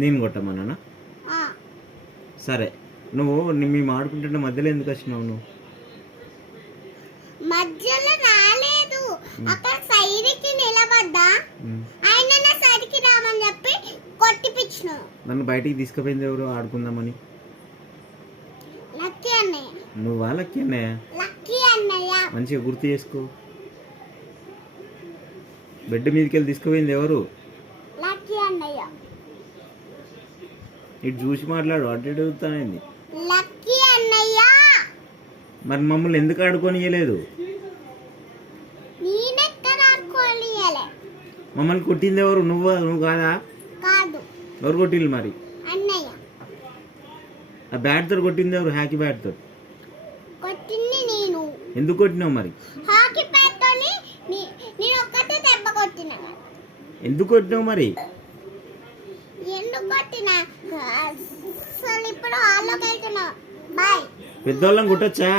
నేను కొట్టమన్నా? ఆ, సరే, నువ్వు మేము ఆడుకుంటుంటే మధ్యలో ఎందుకు వచ్చినావు నువ్వు? మధ్యలో రాలేదు, అక్కడ సైడ్కి నిలబడ్డా. ఆయన నా సైడ్కి రామని చెప్పి కొట్టిపించిన. నన్ను బయటికి తీసుకుపోయింది ఎవరు ఆడుకుందామని? లక్కీ అన్నయ్య. నువ్వా లక్కీ అన్నయ్య? లక్కీ అన్నయ్య. మంచిగా గుర్తు చేసుకో. బెడ్ మీదకి వెళ్ళి తీసుకుపోయింది ఎవరు? లక్కీ అన్నయ్య. ఇటు చూసి మాట్లాడు, అటు ఇటు చూస్తానేంది? లక్కీ అన్నయ్య. మరి మమ్మల్ని ఎందుకు ఆడుకోనియలేదు? నేనెక్కడ ఆడుకోనియలే. మమ్మల్ని కొట్టింది ఎవరు? నువ్వు కాదా? కాదు, ఎవరు కొట్టిల్లు మరి? అన్నయ్య. ఆ బ్యాట్ తోటి కొట్టింది ఎవరు? హాకీ బ్యాట్ తోటి కొట్టింది నేను. ఎందుకు కొట్టినావు మరి? హాకీ బ్యాట్ తోని నేను ఒక్కటే దెబ్బ కొట్టిన. ఎందుకు కొట్టినావు మరి? ఎందుకు కొట్టిన? అసలు ఇప్పుడు హాల్లోకి వెళ్తున్నా. బాయ్. పెద్దోళ్ళని కొట్టొచ్చా?